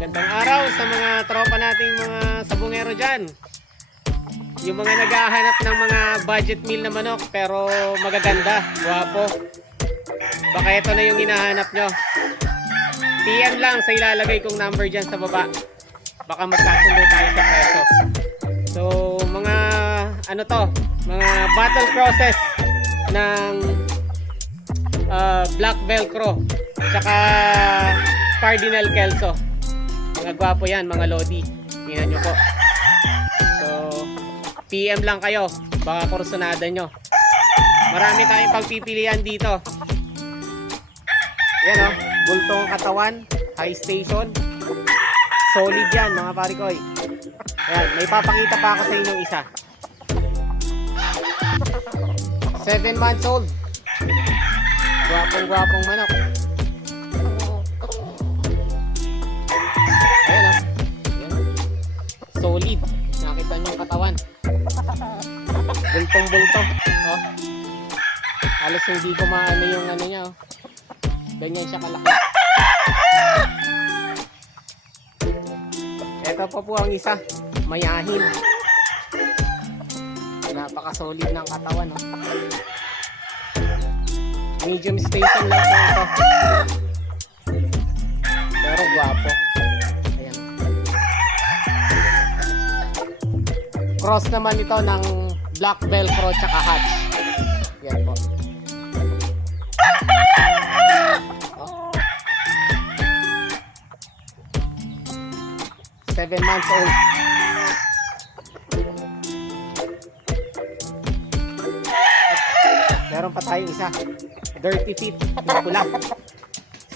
Magandang araw sa mga tropa nating mga sabungero dyan. Yung mga naghahanap ng mga budget meal na manok pero magaganda, guwapo. Baka ito na yung hinahanap nyo. PM lang sa ilalagay kong number dyan sa baba. Baka magkasundo tayo sa preso. So mga ano to, mga battle crosses ng Black Velcro tsaka Cardinal Kelso. Mga gwapo yan, mga lodi. Tingnan nyo po. So PM lang kayo, baka kursunada nyo. Marami tayong pagpipilian dito. Yan o, bultong katawan, high station. Solid yan mga parikoy. Ayan, may papakita pa ako sa inyo isa. 7 months old. Gwapong manok. Ayan o. Solid. Nakita nyo yung katawan. Bultong-bultong. Oh. Halos hindi ko maano yung ano niya. Oh. Ganyan siya kalaki. Ito pa po ang isa. Mayahin. Napaka-solid ng katawan. Oh. Medium station lang po ito. Pero guwapo. Ayan. Cross naman ito ng Black Velcro tsaka Hatch. Yan po. Oh. 7 months old. Meron pa tayong isa. Dirty Feet. Yung pula.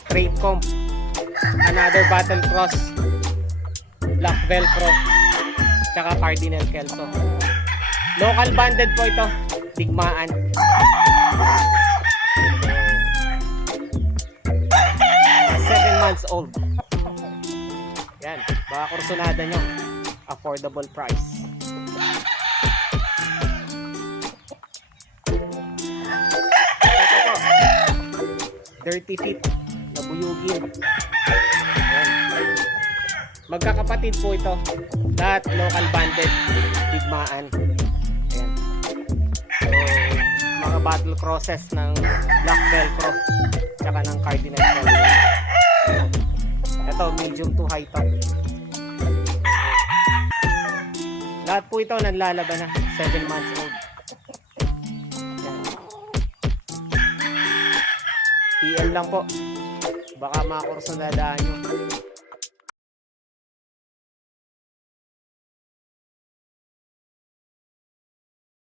Straight comb. Another battle cross. Black Velcro. Tsaka Cardinal Kelso. Local banded po ito. Digmaan. 7 months old. Yan. Baka kursunada nyo. Affordable price. Dirty Feet, nabuyugin. Ayan. Magkakapatid po ito. Lahat local banded, digmaan. Ayan. So, mga battle crosses ng Black Velcro tsaka ng Cardinal Kelso. Ito, medium to high top. Lahat po ito nanlalaban na 7 months old. PM lang po. Baka makakursunadaan nyo.